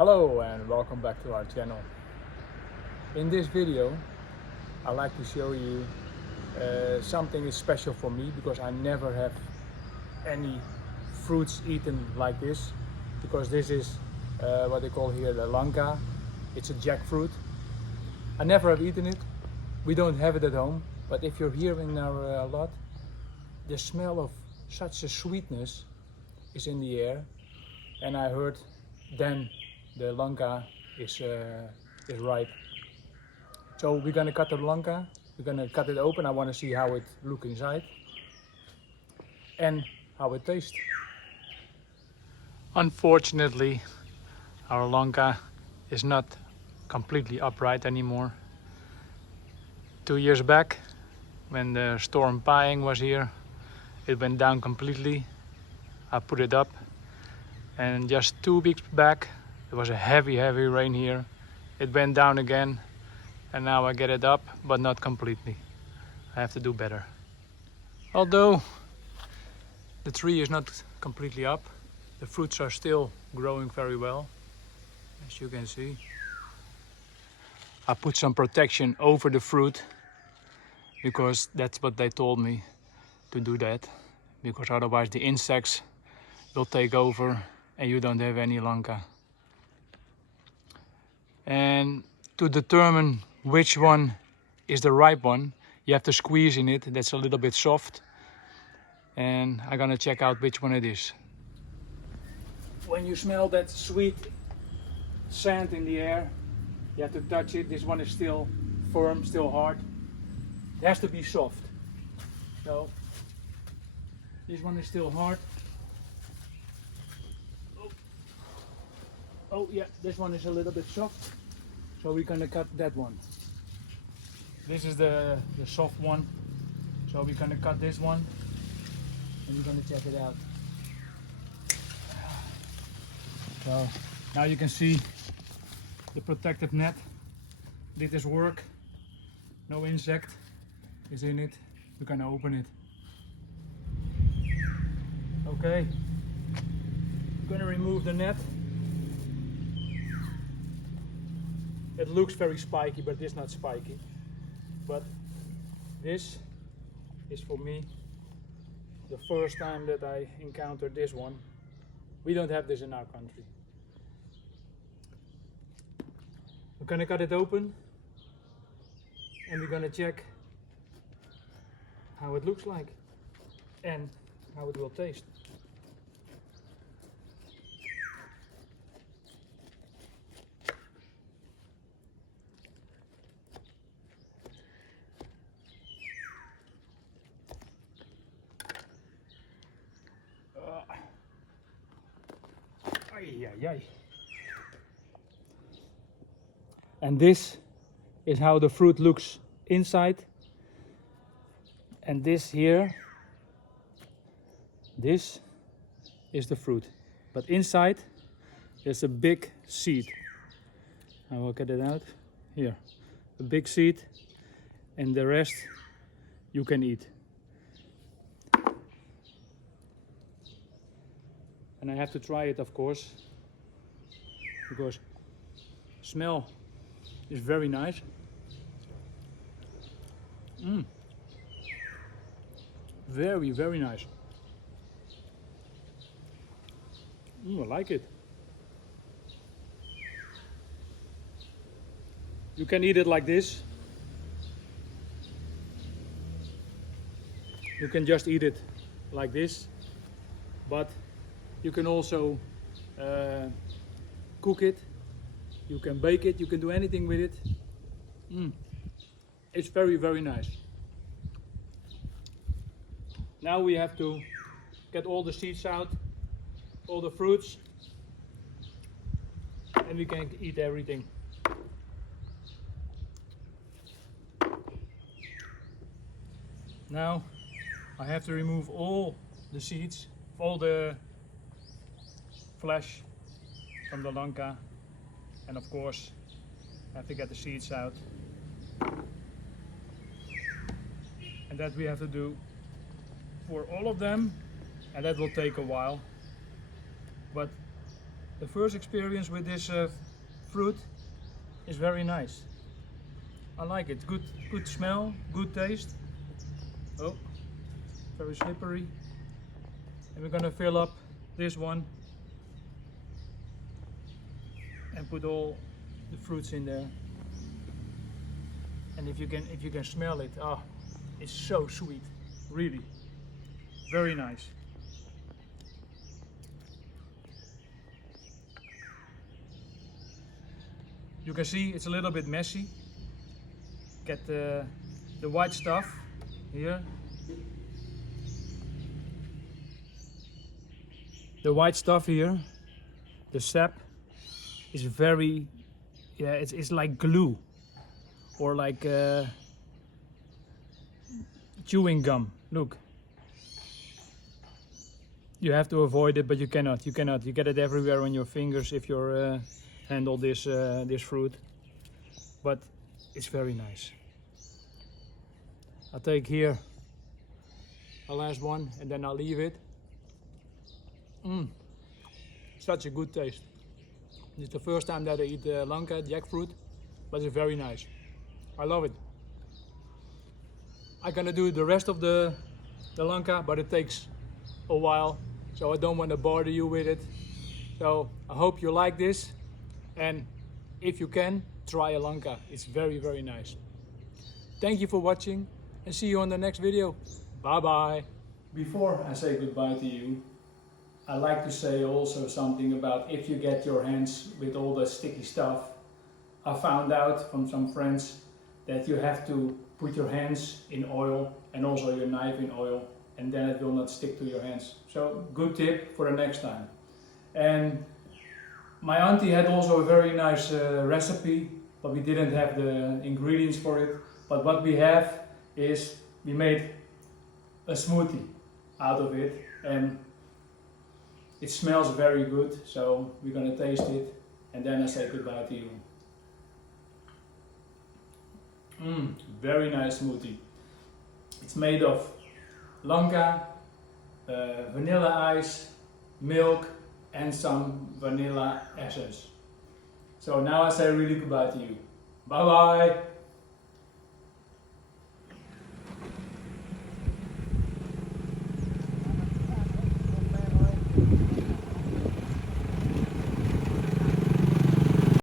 Hello and welcome back to our channel. In this video I'd like to show you something is special for me because I never have any fruits eaten like this, because this is what they call here the Langka. It's a jackfruit. I never have eaten it. We don't have it at home, but if you're here in our lot, the smell of such a sweetness is in the air, and I heard then the Langka is ripe. So we're gonna cut the Langka, we're gonna cut it open. I want to see how it looks inside and how it tastes. Unfortunately, our Langka is not completely upright anymore. 2 years back, when the storm Paeng was here, it went down completely. I put it up, and just 2 weeks back there was a heavy rain here. It went down again, and now I get it up, but not completely. I have to do better. Although the tree is not completely up, the fruits are still growing very well, as you can see. I put some protection over the fruit because that's what they told me to do, that because otherwise the insects will take over and you don't have any Langka. And to determine which one is the ripe one, you have to squeeze in it. That's a little bit soft, and I'm gonna check out which one it is. When you smell that sweet scent in the air, you have to touch it. This one is still firm, still hard. It has to be soft. So this one is still hard. Oh yeah, this one is a little bit soft. So we're gonna cut that one. This is the soft one. So we're gonna cut this one and we're gonna check it out. So now you can see the protective net. Did this work? No insect is in it. We're gonna open it. Okay. I'm gonna remove the net. It looks very spiky, but it's not spiky. But this is for me the first time that I encountered this one. We don't have this in our country. We're gonna cut it open and we're gonna check how it looks like and how it will taste. And this is how the fruit looks inside. And this here, this is the fruit. But inside there's a big seed. I will get it out. Here, a big seed, and the rest you can eat. And I have to try it, of course, because smell is very nice. Very nice. I like it. You can eat it like this. You can just eat it like this, but you can also cook it, you can bake it, you can do anything with it. It's very nice. Now we have to get all the seeds out, all the fruits, and we can eat everything. Now I have to remove all the seeds, all the flesh from the Langka, and of course I have to get the seeds out, and that we have to do for all of them, and that will take a while, but The first experience with this fruit is very nice. I like it. Good smell, good taste. Oh, very slippery. And we're gonna fill up this one and put all the fruits in there. And if you can smell it, oh, it's so sweet, really, very nice. You can see it's a little bit messy. Get the white stuff here. The white stuff here, the sap, is very, yeah, it's like glue or like chewing gum. Look, you have to avoid it, but you cannot. You get it everywhere on your fingers if you handle this this fruit. But it's very nice. I'll take here the last one and then I'll leave it. Such a good taste. It's the first time that I eat Langka jackfruit, but it's very nice. I love it. I'm gonna do the rest of the Langka, but it takes a while, so I don't want to bother you with it. So I hope you like this, and if you can, try a Langka. It's very, very nice. Thank you for watching, and see you on the next video. Bye bye. Before I say goodbye to you, I like to say also something about if you get your hands with all the sticky stuff. I found out from some friends that you have to put your hands in oil and also your knife in oil, and then it will not stick to your hands. So good tip for the next time. And my auntie had also a very nice recipe, but we didn't have the ingredients for it. But what we have is we made a smoothie out of it, and it smells very good. So we're gonna taste it, and then I say goodbye to you. Very nice smoothie. It's made of Langka, vanilla ice, milk, and some vanilla essence. So now I say really goodbye to you. Bye bye.